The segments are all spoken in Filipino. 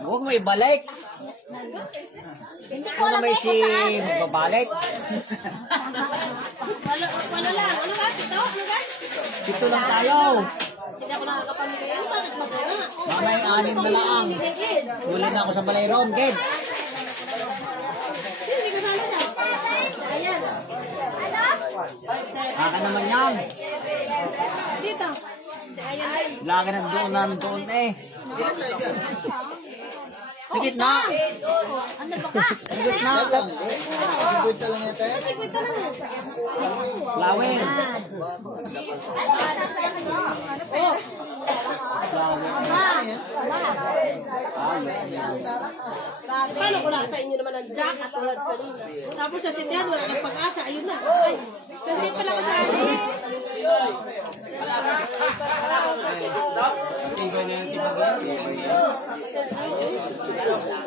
Huwag mo ibalik. Hindi ko alam may si magbabalik. Wala lang. Ano ba? Dito lang tayo. Hindi ako nakakapamigay. Ano bakit magana? Mamay, 6 na lang. Huli na ako sa balay ron, Kid. Hindi ko sali na. Ayan. Aka naman yan. Dito. Si Ayan. Lagi na doon eh. Sigit na. Ano ba ka? Sigit na. Sigit lang ito eh. Sigit lang. Lawin. Paano ko na sa inyo naman ang jack at tulad kanina. Tapos sa simyan, wala nang pag-asa. Ayun na. Ay, kasi pala ko sa akin.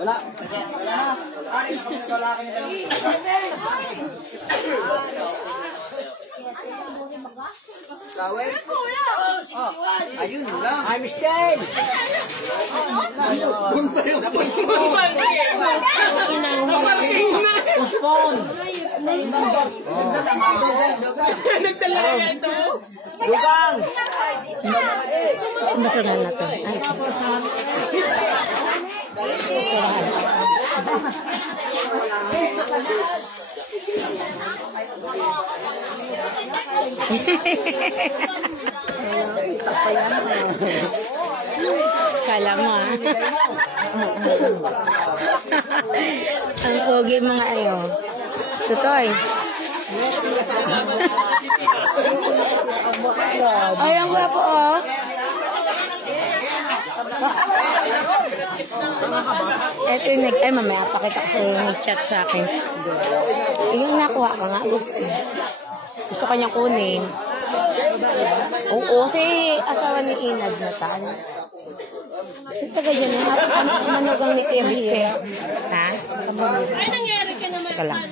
Wala. Kawin? Ayun lang. Ay, Miss Jane! Puspon! Dugang! Masarap na to. Ay, kala mo ah. Ang pogi mga ayo. Tutoy. Ay, ang gwapo oh. Ito yung ay mamaya pakita ko sa'yo yung nag-chat sa akin. Yung nakuha ka nga, gusto kanya kunin. Oo, si asawa ni Inad na tal. Ito ganyan yung manugang ni Tiamise. Ha? Ay, nangyari ka naman. Teka lang.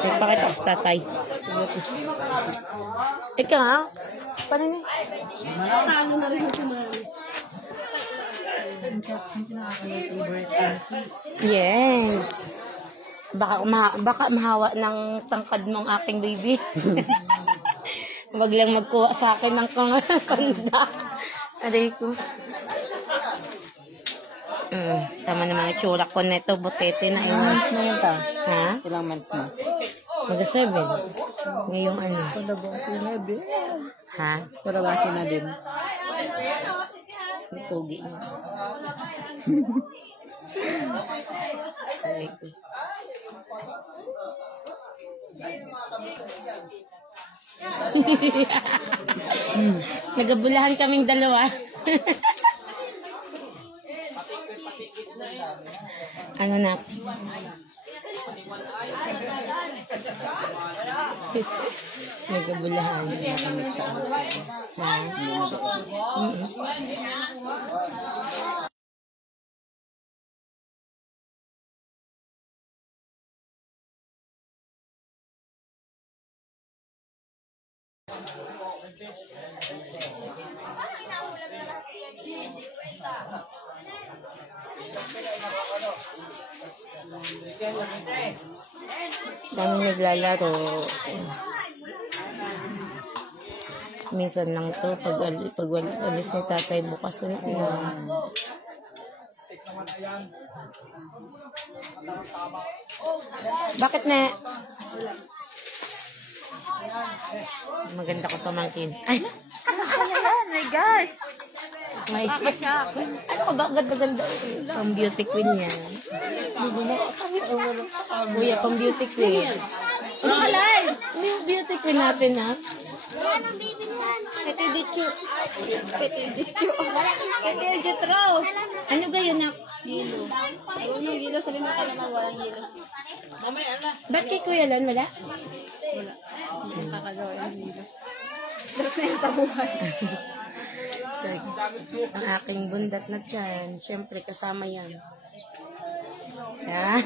Nagpakita ko sa tatay. Ika nga. Paano niya? Paano na rin si Mami? Yes. Baka mahawa ng tangkad mong aking baby. Wag lang magkuha sa akin ng kanda. Aday ko. Tama naman ang tsura ko neto, butete na yun. Ilang months na yun ta? Ha? Ilang months na? Mag-7. Ngayong ano? Palabasi na din. Ha? Palabasi na din. May pogi niya. Aday ko. Nagabulahan kaming dalawa. Ano na? Nagabulahan. Ha? Dami naglalaro. Minsan lang to pag alis ni tatay bukas ulit na. Bakit na? Maganda ko pamangkin. Ay! My gosh! May, ano ka ba? Ganda-ganda. Pang beauty queen yan. Kuya, pang beauty queen. Ano ka live? Yung beauty queen natin ha? Ito Jetro. Ano gayon na? Gilo. Ayun yung gilo, sabi mo ka naman walang gilo. Ba't kay Kuya Lon wala? Kakagawa yung gilo. Dapat na yung sa buhay. So, ang aking bundat na dyan, syempre kasama yan. Ah,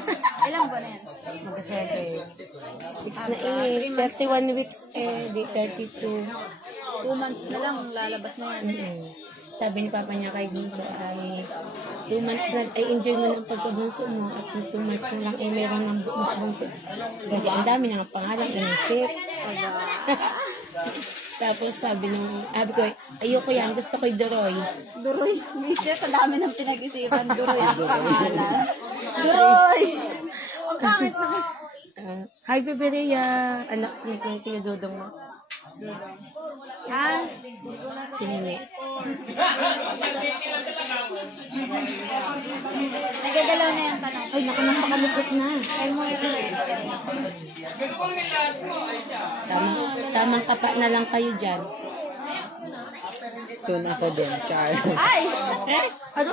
Ilang ba na yan? mag-7. 6 na 8. 31 weeks di 32. 2 months na lang, lalabas na yan. Sabi ni Papa niya kay Bunso ay 2 months na, ay enjoy mo ng pagkabunso mo at 2 months na lang meron ng mas bunso. Kasi ang dami ng pangalang inisip. Tapos sabi ko, ayoko yan, gusto ko yung Duroy. Duroy. Mister, sa dami ng pinag-isipan. Duroy ang pangalan. Duroy! Ang pangit na. Hi, Bebe Rhea. Anak ni Kuya Dodong mo. Dodong. Ha? Si Nene. Nagdadalaw na yung tanong. Ay, nakakalupit na. Ay mo ito. Tamang kapa na lang kayo dyan. Soon ako din, Char. Ay! Ano?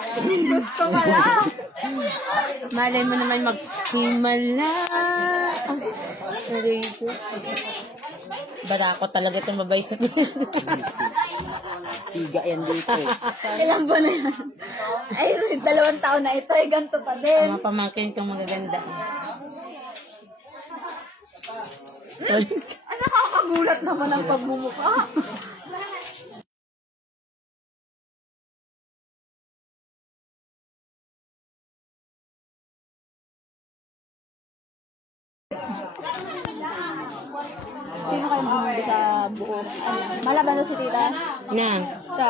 Gusto ka lang. Malay mo naman mag-himala. Aray ko. Barako talaga itong babae sa Siga yan dito eh. Ilang buwan na yan? Ay, 2 taon na ito. Ay, ganito pa din. mga pamangkin kong magaganda. Ay, nakakagulat naman ang pagmumukha. Sino kayong bumili sa buo? Malaban na si tita? Na. Sa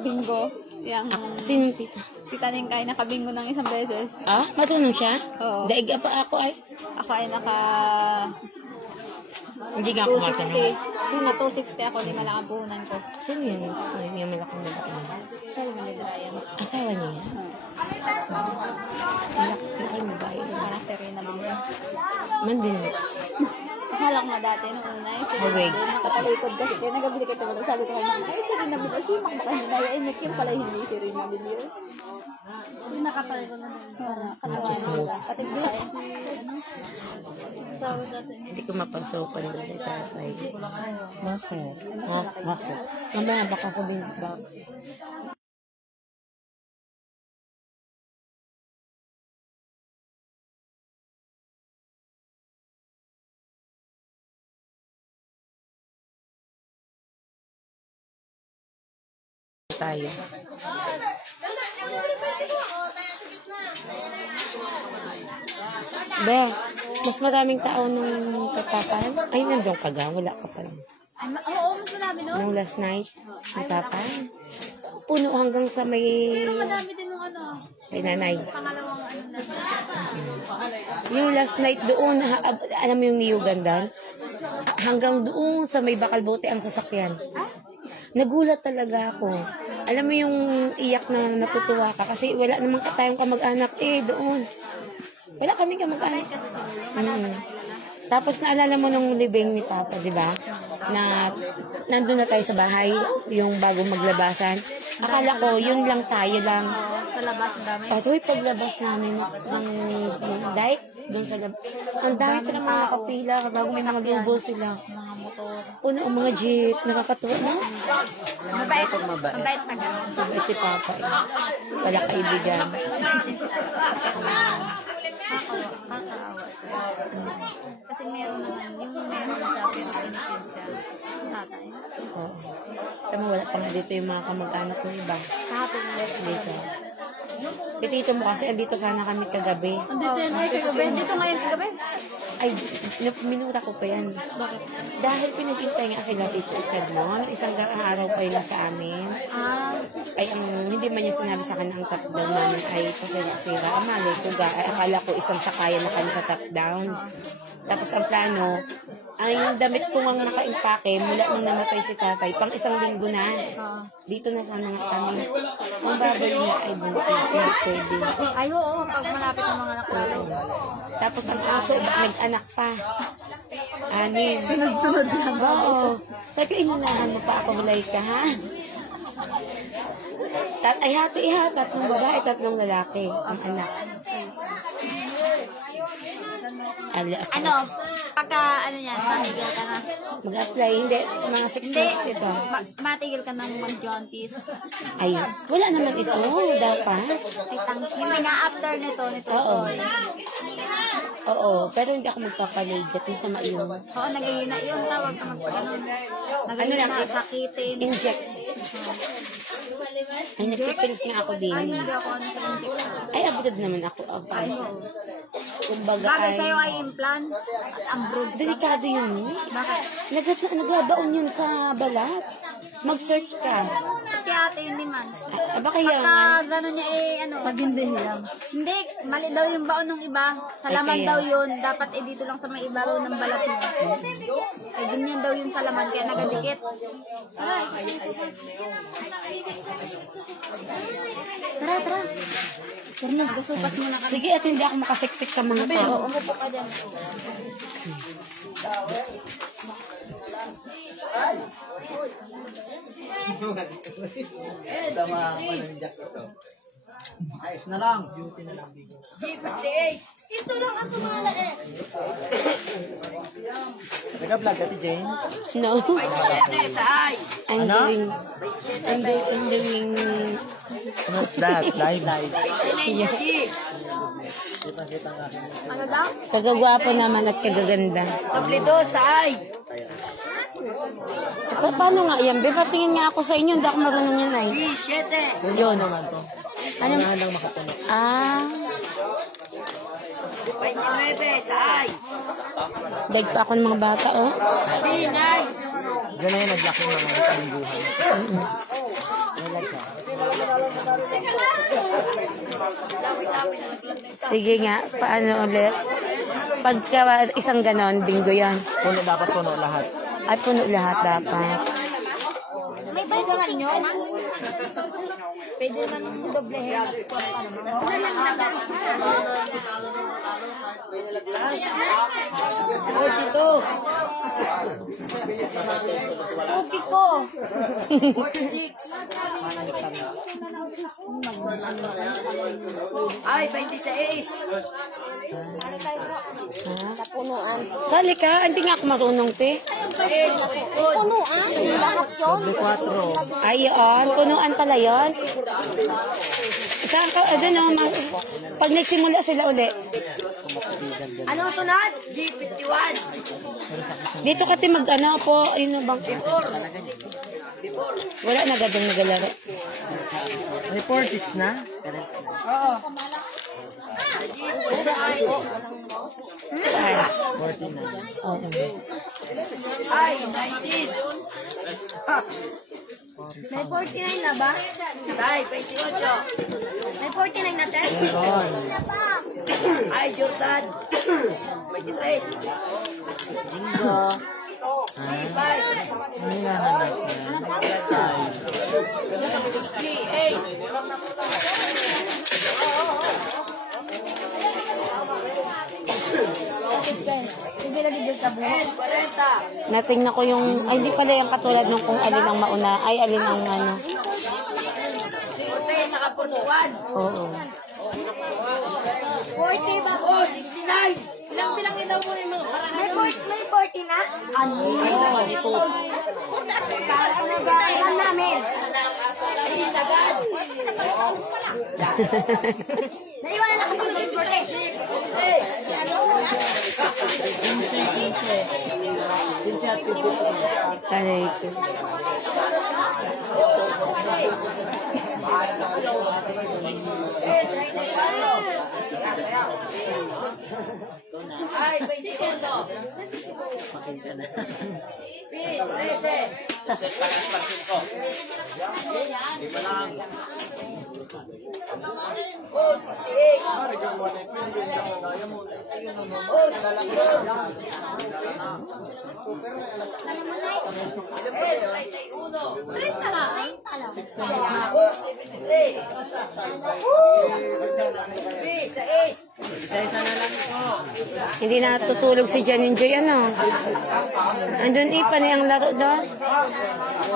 bingo. Yung Sinong tita? tita Ning kay nakabingo ng isang beses. Ah? Matulong siya? Oo. Daig pa ako ay. Ako ay naka Hindi nga ako 260. matanong. Sino 260 ako, 5 lang ang puhunan ko. Sino yun? Ay, yung malaking lalaki. Sabi mo ni Brian. Asawa niya? Malaking babae. Parang Serena Bunda. Mandin mo. Akala ko nga dati nung una, Awig. nakatalikod kasi kaya nagabili ka ito. Sabi ko kanya, ay Serena Bunda, si Makbaka Hinaya, ay Nick yung pala hindi Serena Bunda. Yung nakatalikod na din. Chismosa. Katigbi ay Hindi ko mapasopan doon kay tatay. Bakit? Ha? Bakit? Mamaya baka sabihin ba? Tayo. Be, mas maraming tao nung tatapan. Ay, nandun ka ga. Wala ka pa lang. oo, mas marami no? Nung last night, tatapan. Puno hanggang sa may... Pero madami din nung Kay nanay. pangalawang na. Yung last night doon, alam mo yung niyugandan? Hanggang doon sa may Bakalbote ang sasakyan. Nagulat talaga ako. Alam mo yung iyak na natutuwa ka kasi wala naman tayong kamag-anak doon. Wala kami kamag-anak. Tapos naalala mo nung libing ni Papa, di ba? Na nandun na tayo sa bahay, yung bago maglabasan. Akala ko, yun lang tayo lang. Sa labas, ang dami. Patuloy paglabas namin ng dike, doon sa labas. Ang dami pa ng mga kapila, bago may mga lubo sila. Mga motor. Puno ang mga jeep, nakakatuwa na. Mabait. Mabait pa gano'n. Mabait si Papa Wala kaibigan. Kakaawa siya. Kasi meron naman, yung meron siya, pero pinipid siya. Tatay. Oo. Tama, wala pa nga dito yung mga kamag-anak ng iba. Kahapon ulit. Dito. Si tito mo kasi, andito sana kami kagabi. Andito yun ay kagabi. Dito ngayon kagabi. Ay, minuta ko pa yan. Bakit? Dahil pinag-intay nga sila dito ikad mo, isang araw pa yun sa amin. Ay, hindi man niya sinabi sa akin ang top down namin ay pasira-sira. Amalay ko akala ko isang sakayan na kami sa top down. Tapos ang plano, ay damit ko nga naka-impake mula nung namatay si tatay, pang 1 linggo na. Dito na sana nga kami. Ang baboy niya ay buntis, hindi pwede. Ay, oo, pag malapit ang mga nakulong. Tapos ang aso, nag-anak pa. Anin. Sunod-sunod lang. Oo. Sabi ko, inunahan mo pa ako, Bulay ka, ha? Tatlong babae, tatlong lalaki, ang anak. Ano, pagka, ano yan, matigil ka na. Mag-apply, hindi, mga 6 Hindi, months ito. matigil ka ng mag-jaunties. Ay, wala naman ito, dapat. Hindi nga after nito Oo. Toy. Oo, pero hindi ako magpapaligdat yung sa maiyong. Oo, nagayina yun, tawag ka magpaganon. Ano lang, Nagayina, sakitin. Inject. Ay, nagpipils nga ako din. Ay, hindi ako ano sa injection. Ay, abroad naman ako. Ay, Kumbaga bagay ay... sa'yo ay implant at ambrod ka. Delikado yun. Bakit? Nagbabaon yun sa balat. Mag-search ka. Pati ate yun naman. Ay, baka yan. Pagka gano'n niya ano. Pagindin lang. Hindi, mali daw yung baon ng iba. Sa laman kaya. daw yun. Dapat dito lang sa may ibabaw ng balat mo. Ay, ganyan daw yun sa laman. Kaya nagadikit. Tara, tara. Pero nagsusupas mo na kami. Sige, at hindi ako makasiksik sa mga tao. Umupo ka dyan. Sama pa ng jack ito. Ayos na lang. Beauty na lang. Ito lang ang sumala eh. Nag-vlog ka, Jane? No. I'm doing... I'm doing... What's that? Live. Kita-kita nga. Ano daw? Kagagwapo naman at kagaganda. Tablido, saay. Paano nga yan? Be, patingin nga ako sa inyo. Hindi ako marunong yan ay. 7. Yun. Naman to. Ano? Lang makatunog. Ah. 29, saay. Daig pa ako ng mga bata, oh. Binay. Diyan na yung nag-lock yung mga kalingguhan. Sige nga, paano ulit? Pagka isang ganon, bingo yan. Puno, dapat puno lahat. At puno lahat dapat. May bayad yun. Pwede man ng doble hair. Okay ko. 46. Ay, 26. Punuan. Sali ka, hindi nga ako marunong, te. Punuan? Lahat yun? Doble 4. Ayun, punuan pala yun. Saan ka, doon o, pag nagsimula sila uli. Anong sunod? G51. Dito ka mag ano po, yun bang? Wala na gadong nagalaro. Report 6 na? Oo. Ay, 49. oo. Ay, 19. May 49 na ba? Say, 28. May 49 na test? Meron. Ay, Jordan. 23. Bingo. Ano nga naman? 40. Natingnan ko yung, ay hindi pala yung katulad nung kung alin ang mauna, ay alin ang ano. 40, saka 41. Oo. 40 ba? Oh, 69. Bilang daw mo yung mga may 40 na? Ano? Ano ba? Alam namin. Ay, sagad. Naiwanan ako sa 40. Aray, Diyos. Ay, 21. Pakita na. 13. Oh, 68. Oh, 63. Hindi na tutulog si Janine Joy, ano? Andun panay ang laro doon.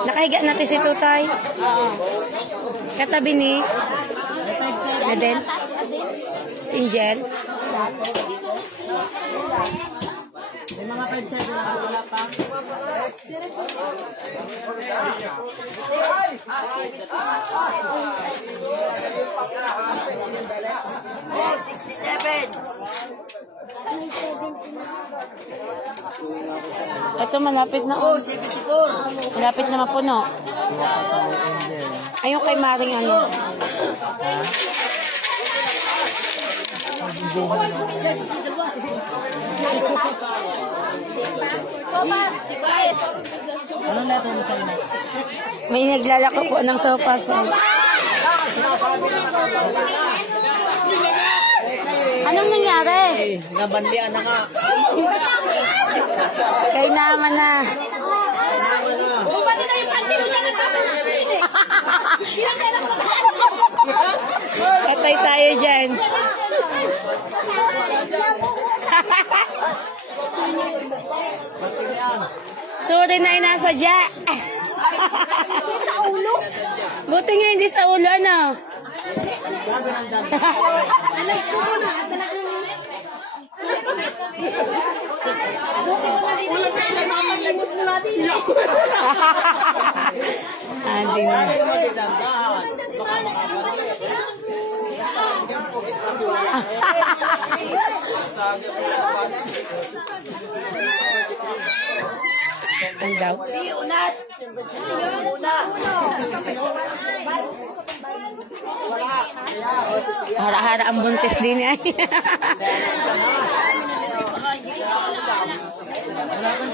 Nakahiga natin si Tutay. Katabi ni Adel. Si Angel. May mga 5-7 na wala pa. Oh, 67. Ito, malapit na. Oh, 74. Malapit na mapuno. Ayun kay Maring ano. Anong letter mo sa ina? May naglalako po ng sofa set. Anong nangyari? Nabanlian na nga. Kay naman na. Patay tayo dyan. Sorry na inasadya. Sa ulo. Buti nga hindi sa ulo, ano? Alam ko na. Andi na. Ang daw. Hara-hara ang buntis din ay.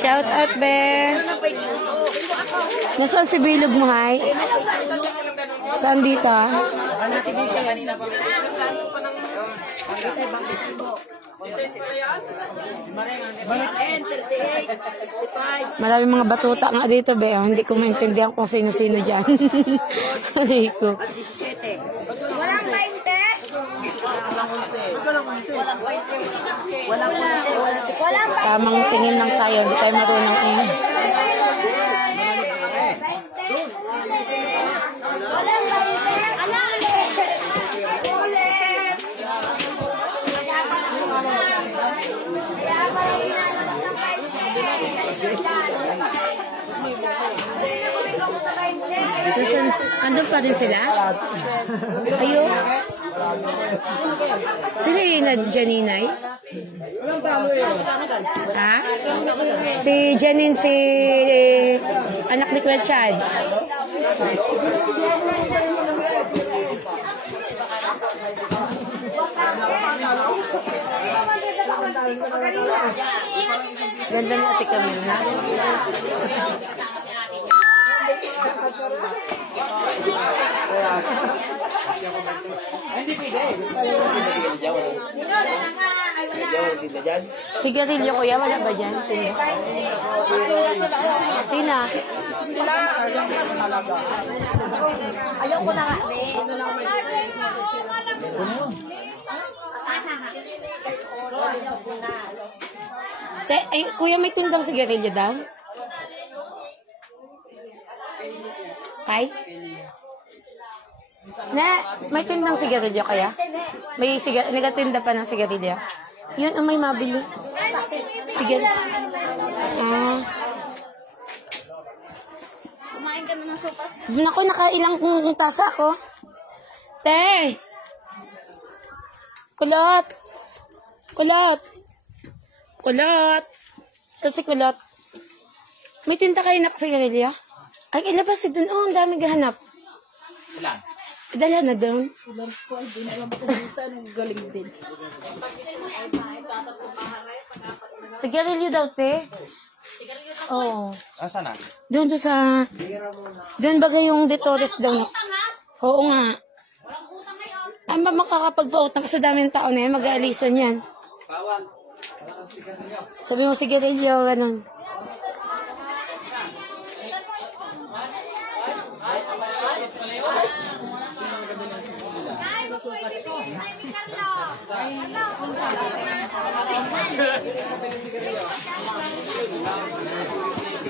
Shout out, be. Nasaan si Bilog mo, hay? Saan dito? Maraming mga batuta nga dito, be. Hindi ko maintindihan kung sino-sino dyan. Hindi ko. Walang 20. Tamang tingin lang tayo. Hindi tayo marunong eh. Andun pa rin sila? Ayun. Sino yung Janinay? Ha? Si Janine, si anak ni Kuya Chad. Ganda ni Ate Camila. Sigarilyo, kuya, wala ba dyan? Tina. Ayaw ko na nga. Kuya, may tindang sigarilyo daw? Kay? Na, may tindang sigarilyo kaya? May nagatinda pa ng sigarilyo? Yun, may mabili. Sigarilyo. Kumain ka na ng sopa. Naku, nakailang tasa ako. Te! Kulot! Kulot! Kulot! Saan si Kulot? May tinta kayo na sigarilyo? Ay, ilabas si dun. Oh, ang daming gahanap. Ilan? Dala na doon. Ulan ko ay di na lang makabuta ng galing din. Sigarilyo daw, te. Oo. Asa na? Doon sa... Doon bagay yung detores daw. Oo nga. Ay, makakapagpautang sa daming tao na yan. Mag-aalisan yan. Sabi mo sigarilyo, ganun.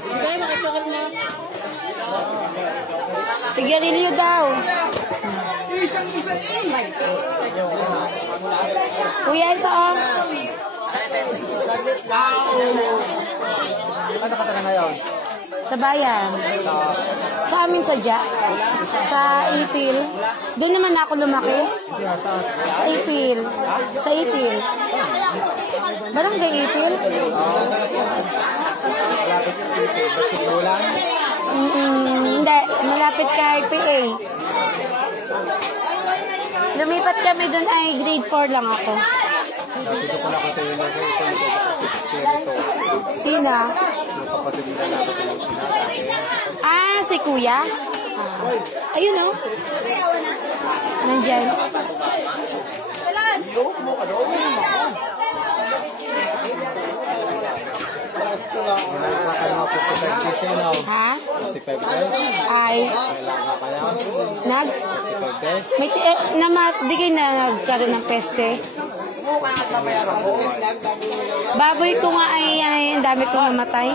Bigay, makipakal mo. Sigarilyo daw. Kuya, ito oh. Ano ka talaga ngayon? Sa bayan. Sa amin sadya. Sa Ipil. Doon naman ako lumaki. Sa Ipil. Sa Ipil. Barangay Ipil? Malapit yung Ipil. Bulan? Hindi. Malapit kay PA. Lumipat kami doon ay grade 4 lang ako. Dito ko nakatayo na ito. Sina? Yung kapatid nila natin yung pinatake. Ah, si Kuya? Ayun o. Nandyan. Wala ka kayo mga 55 days eh, no? Ha? 55 days? Ay. Wala ka kaya? Nag? 55 days? May nadigay na nagkaroon ng peste. Baboy ko nga ay ang dami kong namatay.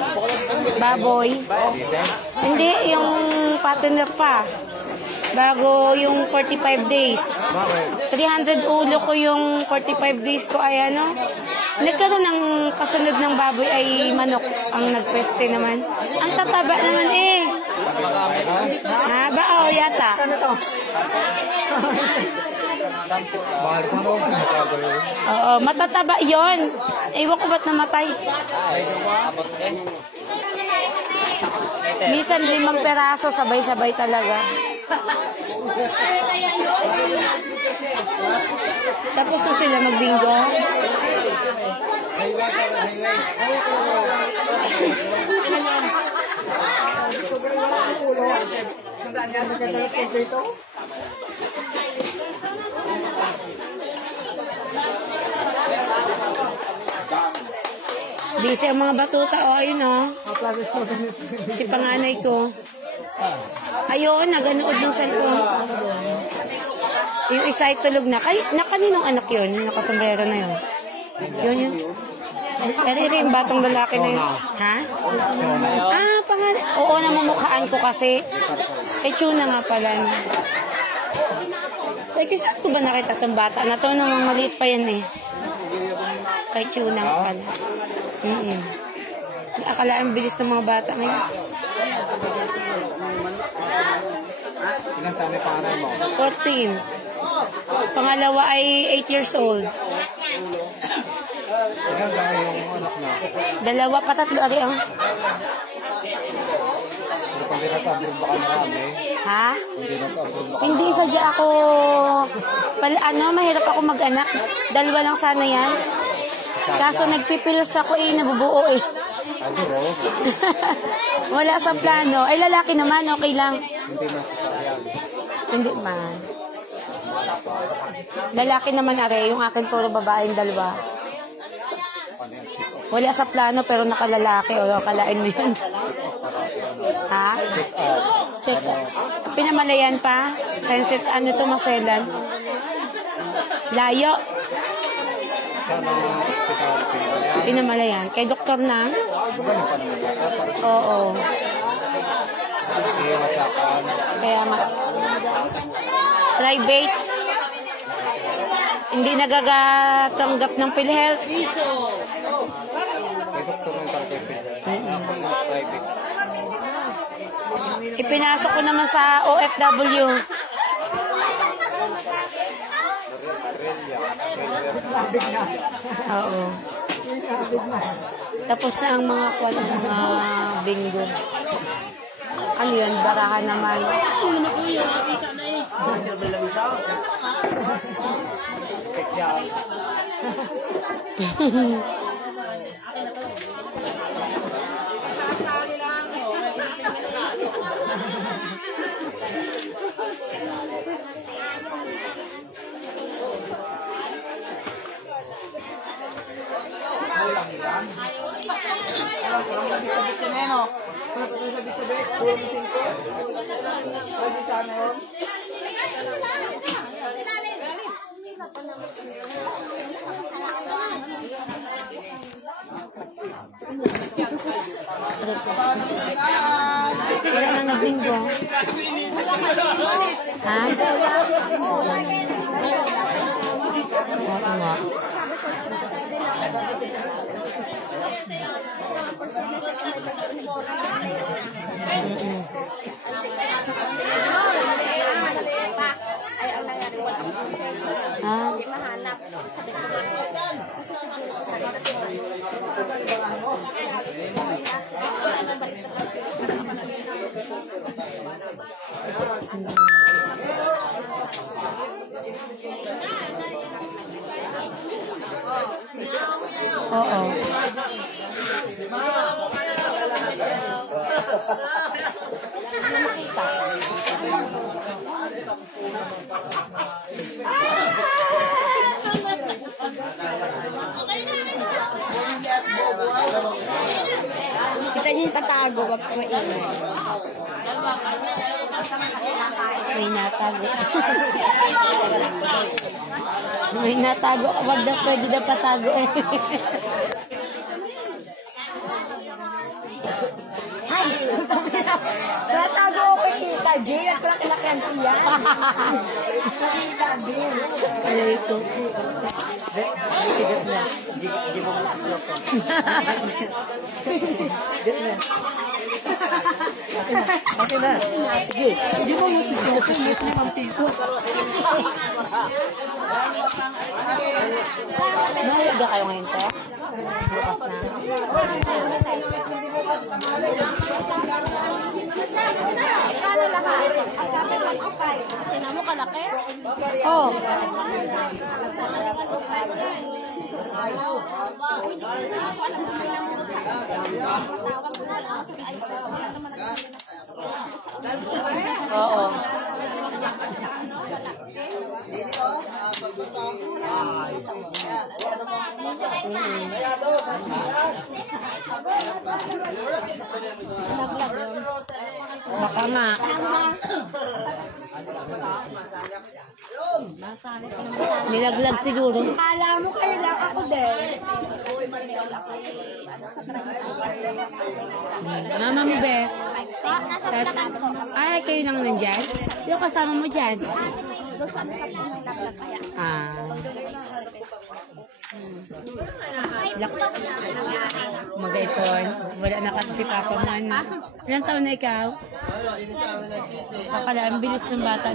Baboy. Hindi, yung partner pa. Bago yung 45 days. Bakit? 300 ulo ko yung 45 days ko ay ano. Nagkaroon ng kasunod ng baboy ay manok ang nagpeste naman. Ang tataba naman eh. Ha? Bao yata. Mahal ka no? Oo, matataba yon. Ewan ko ba't namatay. Minsan 5 peraso, sabay-sabay talaga. Tapos na sila magbingo. Busy ang mga batuta. O, ayun o. Si panganay ko. Ayun, naganood ng cellphone. Yung isa ay tulog na. Kaninong anak yun? Yung nakasombrero na yun. Yun. Pero ito yung batang lalaki na yun. Ha? Ah, panganay. Oo, namamukhaan ko kasi. Kay Chuna nga pala. So, saan ko ba nakita itong bata? Na to, nung maliit pa yan eh. Kay Chuna nga pala. Akala ang bilis ng mga bata ngayon. Ilang taon yung panganay mo? 14. Pangalawa ay 8 years old. Ilang taon yung anak na? 2 pa 3 ari ang. Pero kung di nagpa-abroad baka marami. Ha? Hindi nagpa-abroad baka Hindi sadya ako mahirap ako mag-anak. 2 lang sana yan. Kaso nagpipils ako nabubuo eh. Adoro. Wala sa plano. Ay lalaki naman, okay lang. Hindi nasasayang. Hindi man. Lalaki naman are, yung akin puro babaeng 2. Wala sa plano pero nakalalaki o kalain mo yun. Ha? Check out. Pinamalayan pa? Sensitive, ano to, maselan? Layo. Sana hospital pinamalayan. Pinamalayan. Kay doktor na? Magaling pa naman yata. Oo. Iiwasakan. Kaya private. Hindi nagagatanggap ng PhilHealth. May doktor ng target. Private. Ipinasok ko naman sa OFW. Oo. Tapos na ang mga bingo. Ano yun? Barahan naman. Wala na naglinggo. Ha? Oo nga. Ay, ang nangyari, wala akong Ha? mahanap. Kasi Oo. kita niyo yung tatago, wag ka maingay. May natago. May natago. Wag na pwede na patago eh. Ay, natago ako kay Tita Jay. Nagkalaki-lakihan ko yan. Tita Jay. Alay ko. Di mo masislok ko. Okay na. Sige. Di mo masislok ko. May 5 piso. Mahalaga kayo ngayon, te? Bukas na. Kano lahat? Ang kapit lang ako kay. Tinan mo kalaki? Oh. Oo. Baka nga. Nilaglag siguro. Alam mo kayo lang ako din. Mama mo, be? Ay, kayo lang nandyan? Sino kasama mo dyan? Ah. Mag-ipon. Wala na kasi si Papa mo. Ano? Ilang taon na ikaw? Kapala, ang bilis ng bata.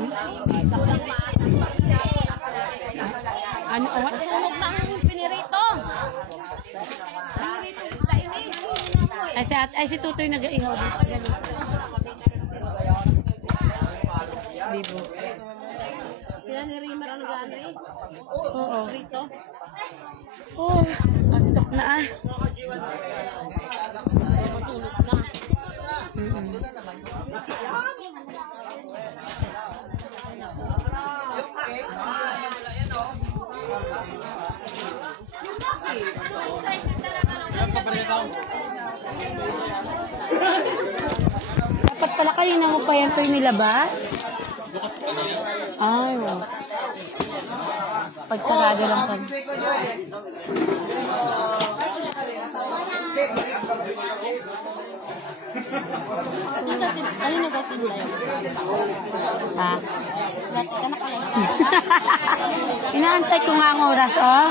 Ano? Oh, Sunog na ang pinirito. Pinirito isda yun eh. ay si Tutoy nag-ihaw. Libo. Sila ni Rimmer ang nag-ano eh. Oo. Rito. Oh, antok na ah. Matulog na. Dapat pala kanina mo pa yan ito nilabas? Ay, wow. Pagsarado lang pa. Ano nagatinda yun? Ha? Dati ka na pala. Inaantay ko nga ang oras, oh.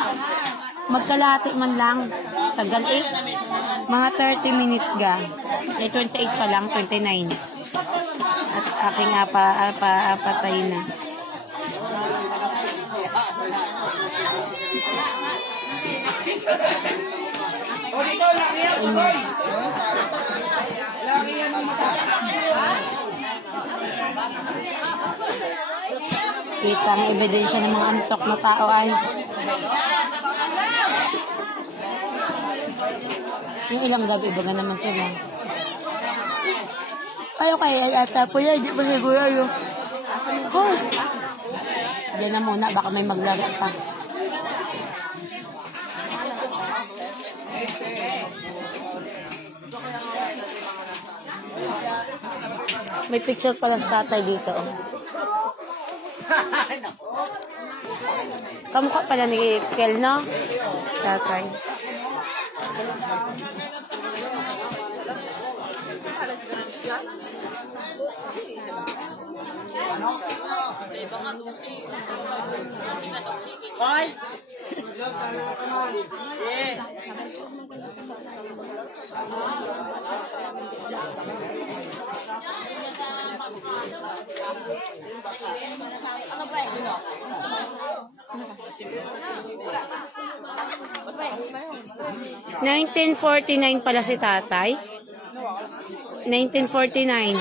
Magkalahati man lang. Tagal 8. Mga 30 minutes ga. Eh, 28 pa lang, 29. At aking apatay na. Kita ang ebidensya ng mga antok na tao ay. Yung ilang gabi, baga naman sila. Ay, okay, ay ata po yan, di ba siguro yung... Oh! Diyan na muna, baka may maglaro pa. May picture pala sa tatay dito. Oh. Kamukha pala ni Kel, no? Tatay. Boys! Yeah. Ano ba eh? 1949 pala si tatay. 1949.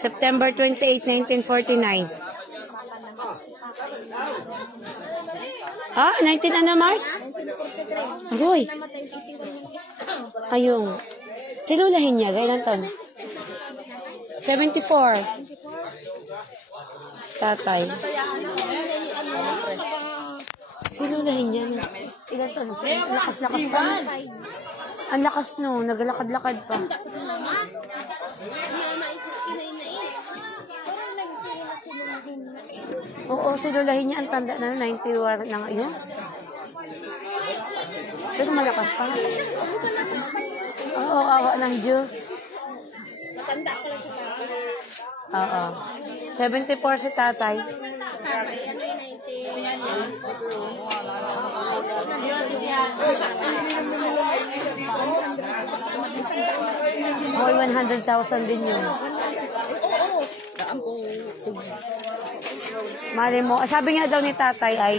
September 28, 1949. Ah, 19 ano, March? 1943. Agoy. Namatay 18. Ayun. Silulahin niya, gailan taon? 74. Tatay. Silulahin niya. Ilan taon? Ang lakas-lakas pa. Ang lakas no, naglakad-lakad pa. Oo, silulahin niya. Ang tanda na 91 na ngayon. Pero malakas pa. Oo, awa ng Diyos. Matanda pala sa tatay. Oo. 74 si tatay. Tatay, ano yung 19? Hoy, 100,000 din yun. Mali mo. Sabi nga daw ni tatay ay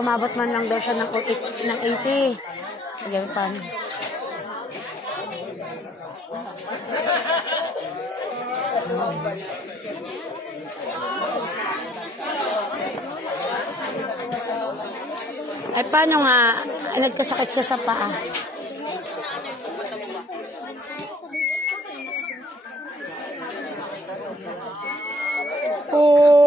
umabot man lang daw siya ng 80. Ayan pa. Ay, paano nga nagkasakit siya sa paa? Oh!